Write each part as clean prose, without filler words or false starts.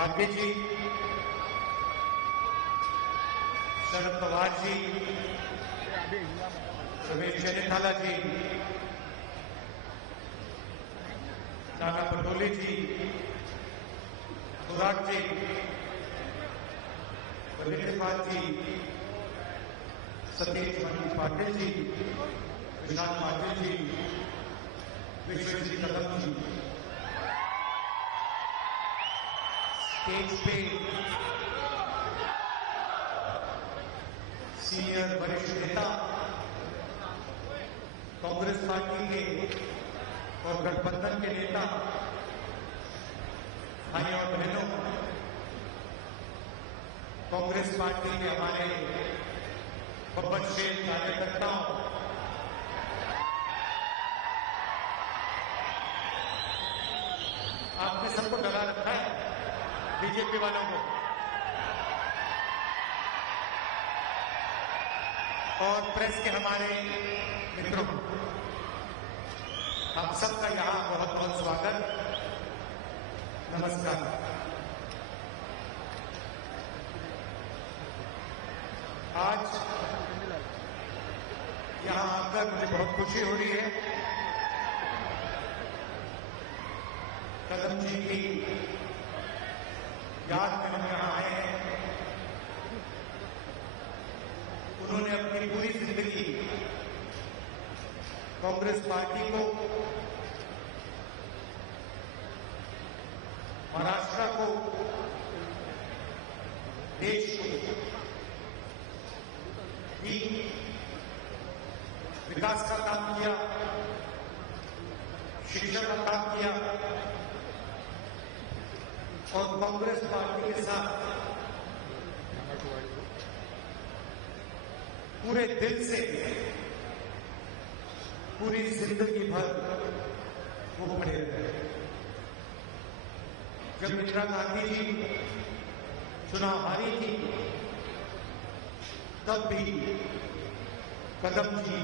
आगे जी, शरद पवार जी, रमेश चेन्नीथाला जी, नाना पटोले जी, तुराग जी, वल्लभ जी, सतीश पाटिल जी, विशाल पाटिल जी, विश्वजीत कदम जी, स्टेज पे सीनियर वरिष्ठ नेता कांग्रेस पार्टी के और गठबंधन के नेता भाई और बहनों, कांग्रेस पार्टी के हमारे बब्बर शेर कार्यकर्ताओं, आपने सबको डरा रखा है बीजेपी वालों को, और प्रेस के हमारे मित्रों, आप सबका यहां बहुत बहुत स्वागत, नमस्कार। आज यहां आकर मुझे बहुत खुशी हो रही है। कदम जी की याद में हम यहां आए हैं। उन्होंने अपनी पूरी जिंदगी कांग्रेस पार्टी को, महाराष्ट्र को, देश को भी विकास का काम किया, शिक्षा का काम किया, और कांग्रेस पार्टी के साथ पूरे दिल से पूरी जिंदगी भर वो खड़े रहे। जब इंदिरा गांधी जी चुनाव हारी थी, तब भी कदम जी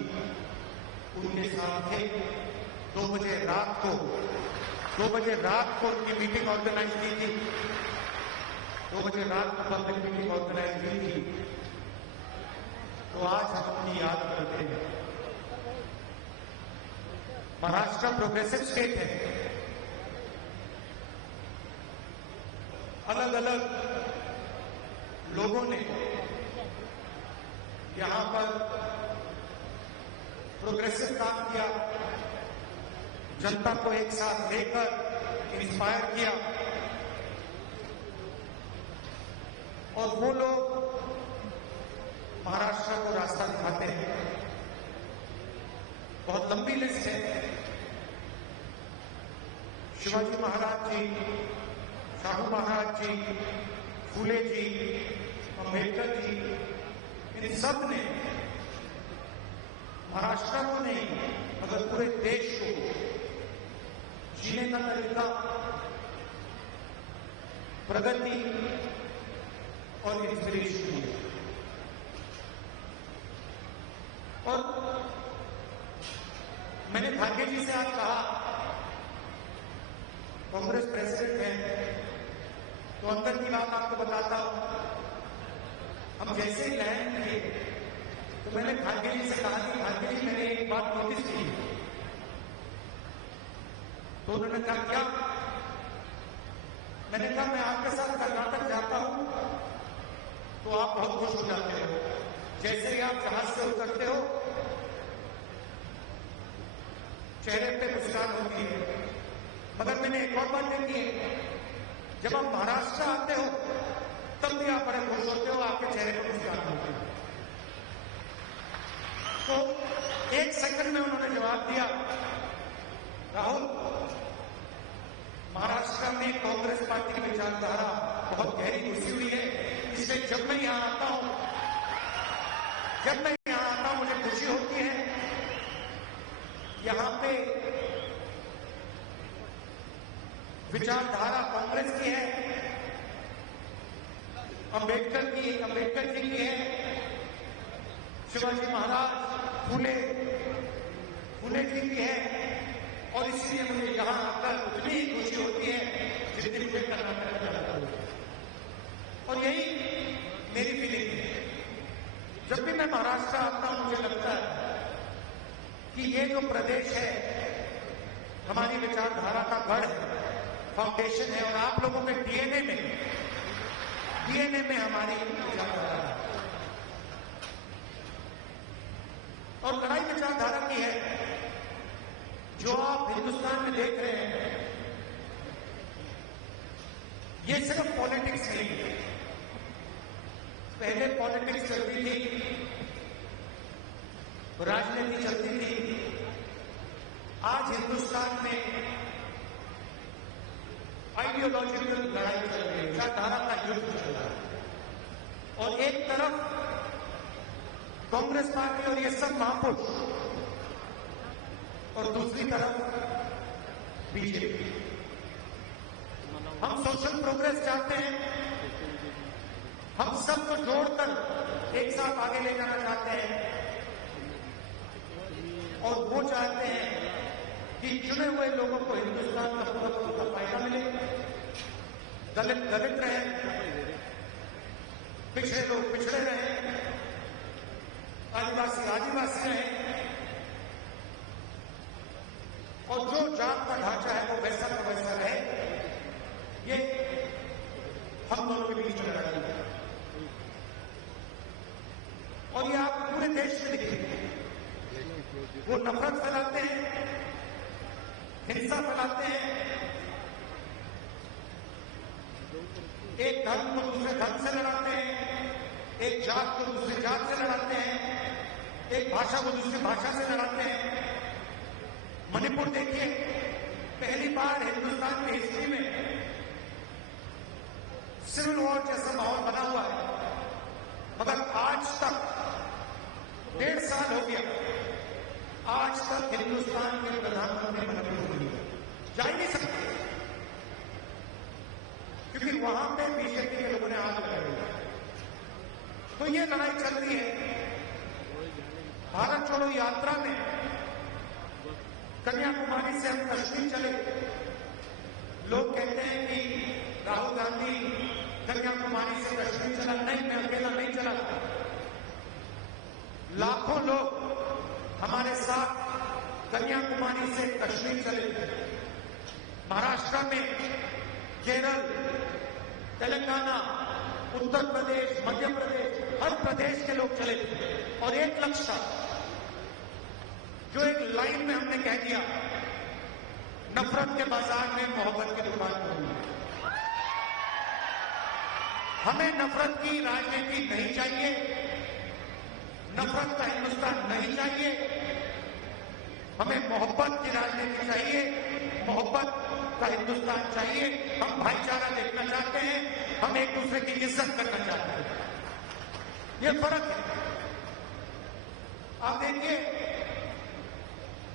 उनके साथ थे। 2 बजे रात को उनकी मीटिंग ऑर्गेनाइज की थी। 2 बजे रात को पब्लिक मीटिंग ऑर्गेनाइज की थी। तो आज हम अपनी याद करते हैं। महाराष्ट्र प्रोग्रेसिव स्टेट है। अलग अलग लोगों ने यहां पर प्रोग्रेसिव काम किया, जनता को एक साथ लेकर इंस्पायर किया, और वो लोग महाराष्ट्र को रास्ता दिखाते हैं। बहुत लंबी लिस्ट है। शिवाजी महाराज जी, शाहू महाराज जी, फूले जी, अम्बेडकर जी, इन सब ने महाराष्ट्र को नहीं मगर पूरे देश को जीने का तरीका, प्रगति और इंस्पिरेशन दी। और मैंने भाग्य जी से आज कहा, कांग्रेस प्रेसिडेंट है तो अंदर की बात आपको बताता हूं। हम जैसे ही लैंड किए तो मैंने भाग्य जी से कहा कि भाग्य जी मैंने एक बात नोटिस की। तो उन्होंने कहा क्या? मैंने कहा मैं आपके साथ कर्नाटक जाता हूं तो आप बहुत खुश हो जाते हो। जैसे ही आप जहाज से उतरते हो चेहरे पे मुस्कान होती है। मगर मैंने एक और बात देखी है, जब आप महाराष्ट्र आते हो तब भी आप बड़े खुश होते हो, आपके चेहरे पर मुस्कान होती है। तो 1 सेकंड में उन्होंने जवाब दिया, राहुल, महाराष्ट्र में कांग्रेस पार्टी की विचारधारा बहुत गहरी घुसी हुई है, इसलिए जब मैं यहां आता हूं मुझे खुशी होती है। यहां पे विचारधारा कांग्रेस की है, अम्बेडकर जी की है, शिवाजी महाराज, फूले जी की है, और इसलिए मुझे यहां आकर उतनी ही खुशी होती है जितनी मुझे कर्नाटक में लगता है। मैं महाराष्ट्र आता हूं, मुझे लगता है कि ये जो प्रदेश है हमारी विचारधारा का गढ़ है, फाउंडेशन है, और आप लोगों के डीएनए में हमारी विचारधारा है। और लड़ाई विचारधारा की है। जो आप हिंदुस्तान में देख रहे हैं ये सिर्फ पॉलिटिक्स नहीं है। पहले पॉलिटिक्स चलती थी, राजनीति चलती थी। आज हिंदुस्तान में आइडियोलॉजिकल लड़ाई चल रही है, विचारधारा का युद्ध चल रहा है। और एक तरफ कांग्रेस पार्टी और ये सब महापुरुष, और दूसरी तरफ बीजेपी। हम सोशल प्रोग्रेस चाहते हैं, हम सबको जोड़कर एक साथ आगे ले जाना चाहते हैं, और वो चाहते हैं कि चुने हुए लोगों को हिंदुस्तान का पूरा फायदा मिले, दलित दलित रहे, पिछड़े लोग पिछड़े रहे, आदिवासी आदिवासी रहे, और जो जात का ढांचा है वो वैसा का वैसा रहे। ये हम दोनों के बीच में लड़ाई है, और ये आप पूरे देश में देखेंगे। वो नफरत फैलाते हैं, हिंसा फैलाते हैं, एक धर्म को दूसरे धर्म से लड़ाते हैं, एक जात को दूसरे जात से लड़ाते हैं, एक भाषा को दूसरी भाषा से लड़ाते हैं। मणिपुर देखिए, पहली बार हिंदुस्तान की हिस्ट्री में सिविल वॉर जैसा माहौल बना हुआ है, मगर आज तक 1.5 साल हो गया, आज तक हिंदुस्तान के प्रधानमंत्री मणिपुर नहीं जा ही नहीं सकते, क्योंकि वहां पे बीजेपी के लोगों ने आग लगा दी। तो ये लड़ाई चल रही है। भारत छोड़ो यात्रा में कन्याकुमारी से हम कश्मीर चले। लोग कहते हैं कि राहुल गांधी कन्याकुमारी से कश्मीर चला। नहीं, मैं अकेला नहीं चला। लाखों लोग हमारे साथ कन्याकुमारी से कश्मीर चले। महाराष्ट्र में, केरल, तेलंगाना, उत्तर प्रदेश, मध्य प्रदेश, हर प्रदेश के लोग चले थे। और एक लक्ष्य था, जो एक लाइन में हमने कह दिया, नफरत के बाजार में मोहब्बत की दुकान खोलनी। हमें नफरत की राजनीति नहीं चाहिए, नफरत का हिंदुस्तान नहीं चाहिए। हमें मोहब्बत की राजनीति चाहिए, मोहब्बत का हिंदुस्तान चाहिए। हम भाईचारा देखना चाहते हैं, हम एक दूसरे की इज्जत करना चाहते हैं। ये फर्क है। आप देखिए,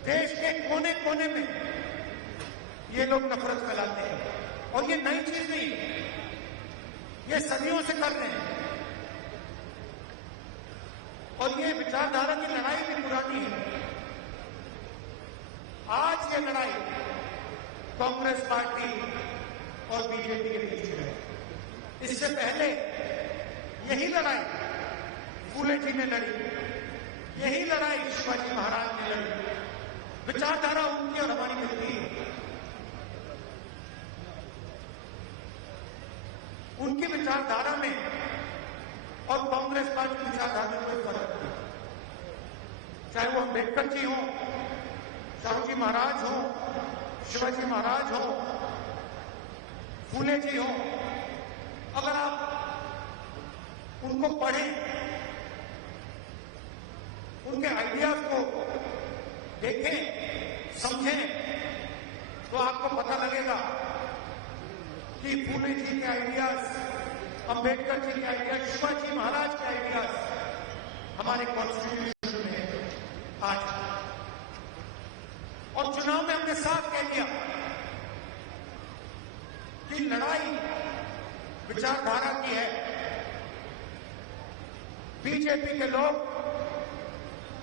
देश के कोने कोने में ये लोग नफरत फैलाते हैं, और ये नई चीज नहीं, ये सदियों से कर रहे हैं। और ये विचारधारा की लड़ाई भी पुरानी है। आज ये लड़ाई कांग्रेस पार्टी और बीजेपी के बीच में है। इससे पहले यही लड़ाई फूले जी ने लड़ी, यही लड़ाई शिवाजी महाराज ने लड़ी। विचारधारा उनकी और हमारी मिलती है। उनकी विचारधारा में और कांग्रेस पार्टी की विचारधारा में कोई फर्क नहीं, चाहे वो अम्बेडकर जी हो, साहू जी महाराज हो, शिवाजी महाराज हो, फूले जी हो। अगर आप उनको पढ़ें, उनके आइडियाज को देखें, समझें, तो आपको पता लगेगा कि फूले जी के आइडियाज, अंबेडकर जी के आइडियाज, शिवाजी महाराज के आइडियाज हमारे कॉन्स्टिट्यूशन में आज। और चुनाव में हमने साफ कह दिया कि लड़ाई विचारधारा की है। बीजेपी के लोग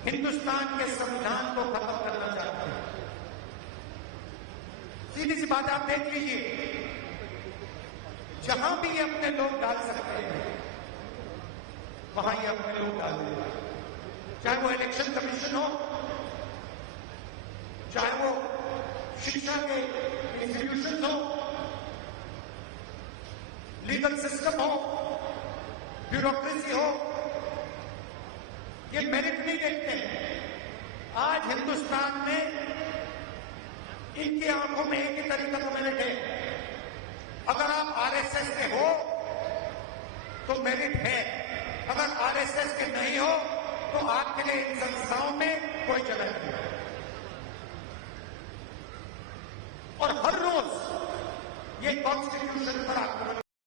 हिंदुस्तान के संविधान को खत्म करना चाहते हैं। सीधी सी बात आप देख लीजिए, जहां भी ये अपने लोग डाल सकते हैं, वहां ये अपने लोग डाल देंगे। चाहे वो इलेक्शन कमीशन हो, चाहे वो शिक्षा के इंस्टीट्यूशन हो, लीगल सिस्टम हो, ब्यूरोक्रेसी हो, ये मेरिट नहीं देखते हैं। आज हिंदुस्तान में इनकी आंखों में एक ही तरीका तो मेरिट है। अगर आप आरएसएस के हो तो मेरिट है, अगर आरएसएस के नहीं हो तो आपके लिए इन संस्थाओं में कोई जगह नहीं है। और हर रोज ये कॉन्स्टिट्यूशन पर आक्रमण